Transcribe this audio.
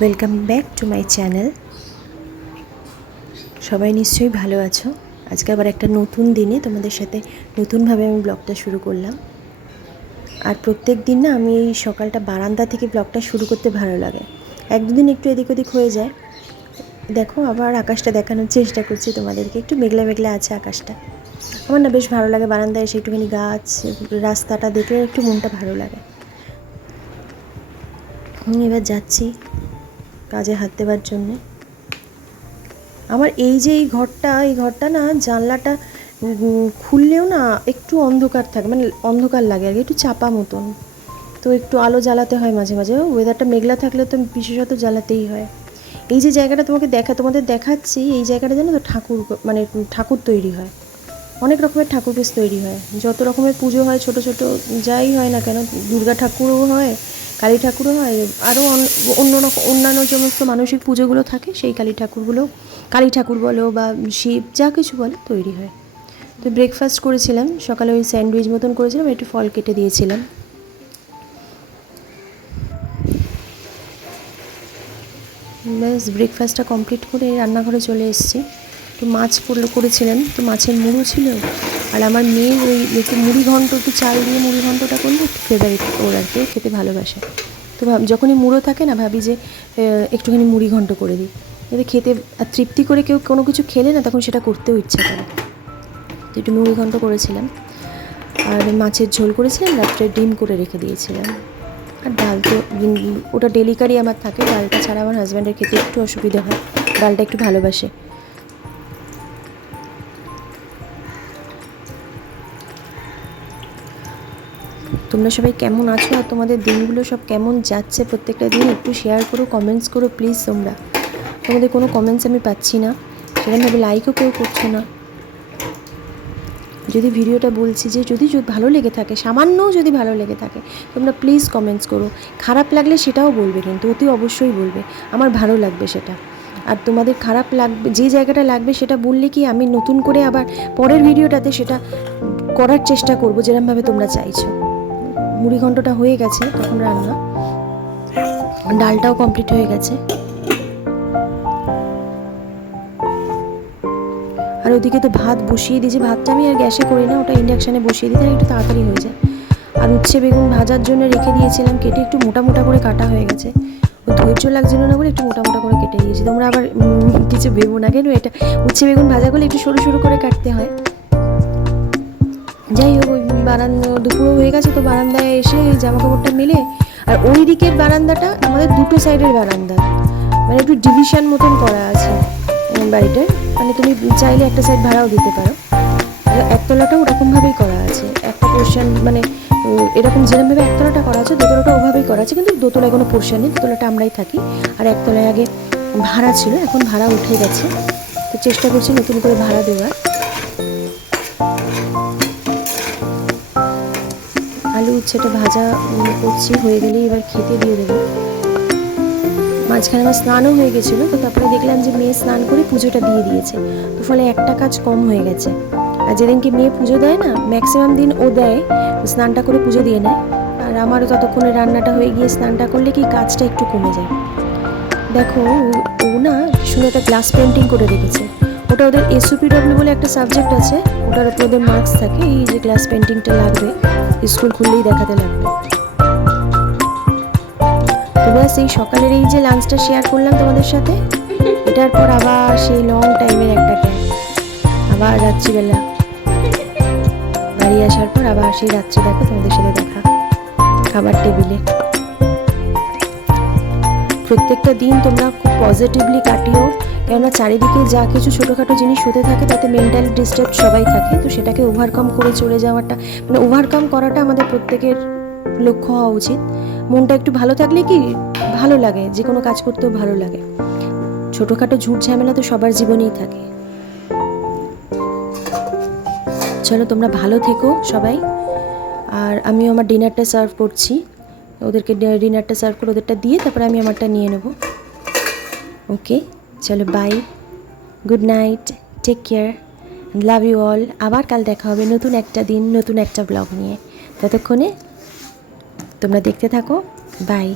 Welcome back to my channel. সবাই নিশ্চয়ই ভালো আছো। আজকে আবার একটা নতুন দিনে তোমাদের সাথে নতুনভাবে আমি ব্লগটা শুরু করলাম। আর প্রত্যেক দিন না আমি এই সকালটা বারান্দা থেকে ব্লগটা শুরু করতে ভালো লাগে। এক দুদিন একটু এদিক ওদিক হয়ে যায়। দেখো আবার আকাশটা দেখানোর চেষ্টা করছি তোমাদেরকে, একটু মেঘলা মেঘলা আছে আকাশটা। আমার না বেশ ভালো লাগে বারান্দায় এসে একটুখানি গাছ, রাস্তাটা দেখলে একটু মনটা ভালো লাগে। এবার যাচ্ছি কাজে হাত দেওয়ার জন্যে। আমার এই যে এই ঘরটা না জানলাটা খুললেও না একটু অন্ধকার থাকে, মানে অন্ধকার লাগে আর কি, একটু চাপা মতন। তো একটু আলো জ্বালাতে হয় মাঝে মাঝে। ওয়েদারটা মেঘলা থাকলে তো বিশেষত জ্বালাতেই হয়। এই যে জায়গাটা তোমাদের দেখাচ্ছি, এই জায়গাটা জানো তো ঠাকুর তৈরি হয়, অনেক রকমের ঠাকুর পিস তৈরি হয়। যত রকমের পুজো হয়, ছোট ছোট যাই হয় না কেন, দুর্গা ঠাকুরও হয়, কালী ঠাকুরও হয়, আরও অন্যান্য সমস্ত মানসিক পুজোগুলো থাকে, সেই কালী ঠাকুর বলো বা শিব যা কিছু বলে তৈরি হয়। তো ব্রেকফাস্ট করেছিলাম সকালে, ওই স্যান্ডউইচ মতন করেছিলাম, একটু ফল কেটে দিয়েছিলাম। ব্যাস ব্রেকফাস্টটা কমপ্লিট করে রান্নাঘরে চলে এসেছি। একটু মাছ করেছিলাম, তো মাছের মুড়ো ছিল। আর আমার মেয়ের ওই একটু মুড়ি ঘন্ট, একটু চাল দিয়ে মুড়ি ঘন্টটা করলে একটু ফেভারিট ওর আর কি, খেতে ভালোবাসে। তো যখনই মুড়ো থাকে না ভাবি যে একটুখানি মুড়ি ঘন্ট করে দিই, এতে খেতে আর তৃপ্তি করে কেউ কোনো কিছু খেলে না তখন সেটা করতেও ইচ্ছে করে। তো একটু মুড়ি ঘন্ট করেছিলাম, আর মাছের ঝোল করেছিলাম, রাত্রে ডিম করে রেখে দিয়েছিলাম। আর ডাল তো ওটা ডেলিকারি আমার থাকে, ডালটা ছাড়া আমার হাজব্যান্ডের খেতে একটু অসুবিধা হয়, ডালটা একটু ভালোবাসে। তোমরা সবাই কেমন আছো আর তোমাদের দিনগুলো সব কেমন যাচ্ছে, প্রত্যেকটা দিন একটু শেয়ার করো, কমেন্টস করো প্লিজ। তোমাদের কোনো কমেন্টস আমি পাচ্ছি না, সেরকমভাবে লাইকও কেউ করছো না। যদি ভিডিওটা বলছি যে যদি ভালো লেগে থাকে, সামান্যও যদি ভালো লেগে থাকে, তোমরা প্লিজ কমেন্টস করো। খারাপ লাগলে সেটাও বলবে, কিন্তু অতি অবশ্যই বলবে, আমার ভালো লাগবে সেটা। আর তোমাদের খারাপ লাগবে, যে জায়গাটা লাগবে সেটা বললে কি আমি নতুন করে আবার পরের ভিডিওটাতে সেটা করার চেষ্টা করবো যেরকমভাবে তোমরা চাইছো। মুড়ি ঘন্টটা হয়ে গেছে তখন রান্না, ডালটাও কমপ্লিট হয়ে গেছে। আর ওদিকে তো ভাত বসিয়ে দিয়েছি, ভাতটা আমি আর গ্যাসে করি না, ওটা ইন্ডাকশানে বসিয়ে দিতে একটু তাড়াতাড়ি হয়ে যায়। আর উচ্ছে বেগুন ভাজার জন্য রেখে দিয়েছিলাম, কেটে একটু মোটা মোটা করে কাটা হয়ে গেছে। ধৈর্য লাগছিল না বলে একটু মোটা মোটা করে কেটে দিয়েছি। তোমরা আবার কিছু ভেবো না কেন, এটা উচ্ছে বেগুন ভাজা করলে একটু সরু সরু করে কাটতে হয়। যাই হোক, ওই দুপুরও হয়ে গেছে, তো বারান্দায় এসে জামা কাপড়টা মেলে, আর ওই দিকের বারান্দাটা আমাদের দুটো সাইডের বারান্দা, মানে একটু ডিভিশন মতন করা আছে বাড়িটার, মানে তুমি চাইলে একটা সাইড ভাড়াও দিতে পারো। একতলাটাও ওরকমভাবেই করা আছে, একটা পোর্শন মানে এরকম যেরকমভাবে একতলাটা করা আছে দোতলাটা ওভাবেই করা আছে, কিন্তু দোতলায় কোনো পোর্শন নেই, দোতলাটা আমরাই থাকি। আর একতলায় আগে ভাড়া ছিল, এখন ভাড়া উঠে গেছে, তো চেষ্টা করছি নতুন করে ভাড়া দেওয়ার। আলু উচ্ছেটা ভাজা করছি, হয়ে গেলেই এবার খেতে দিয়ে দেবো। মাঝখানে আমার স্নানও হয়ে গেছিলো, তো তারপরে দেখলাম যে মেয়ে স্নান করে পুজোটা দিয়ে দিয়েছে, তো ফলে একটা কাজ কম হয়ে গেছে। আর যেদিনকে মেয়ে পুজো দেয় না, ম্যাক্সিমাম দিন ও দেয়, স্নানটা করে পুজো দিয়ে নেয়। আর আমারও ততক্ষণে রান্নাটা হয়ে গিয়ে স্নানটা করলে কি কাজটা একটু কমে যায়। দেখো ও না শুনে একটা গ্লাস পেন্টিং করে রেখেছে, ওটা ওদের SUPW বলে একটা সাবজেক্ট আছে, ওটার উপর ওদের মার্কস থাকে। এই যে গ্লাস পেন্টিংটা লাগবে, স্কুল খুললেই দেখাতে লাগবে। তো ব্যাস এই সকালের এই যে লাঞ্চটা শেয়ার করলাম তোমাদের সাথে, এটার পর আবার সেই লং টাইমের একটা গ্যাপ, আবার রাত্রিবেলা বাড়ি আসার পর আবার সেই রাত্রি দেখো তোমাদের সাথে দেখা খাবার টেবিলে। প্রত্যেকটা দিন তোমরা খুব পজিটিভলি কাটিও, কেননা চারিদিকে যা কিছু ছোটোখাটো জিনিস হতে থাকে তাতে মেন্টালি ডিস্টার্ব সবাই থাকে, তো সেটাকে ওভারকাম করে চলে যাওয়াটা, মানে ওভারকাম করাটা আমাদের প্রত্যেকের লক্ষ্য হওয়া উচিত। মনটা একটু ভালো থাকলে কি ভালো লাগে, যে কোনো কাজ করতেও ভালো লাগে। ছোটোখাটো ঝুট ঝামেলা তো সবার জীবনেই থাকে। চলো তোমরা ভালো থেকো সবাই। আর আমিও আমার ডিনারটা সার্ভ করছি, ওদেরকে ডিনারটা সার্ভ করে ওদেরটা দিয়ে তারপরে আমি আমারটা নিয়ে নেব। ওকে চলো, bye, good night, take care, love you all. আবার কাল দেখা হবে নতুন একটা দিন, নতুন একটা ব্লগ নিয়ে। ততক্ষণে তোমরা দেখতে থাকো। বাই।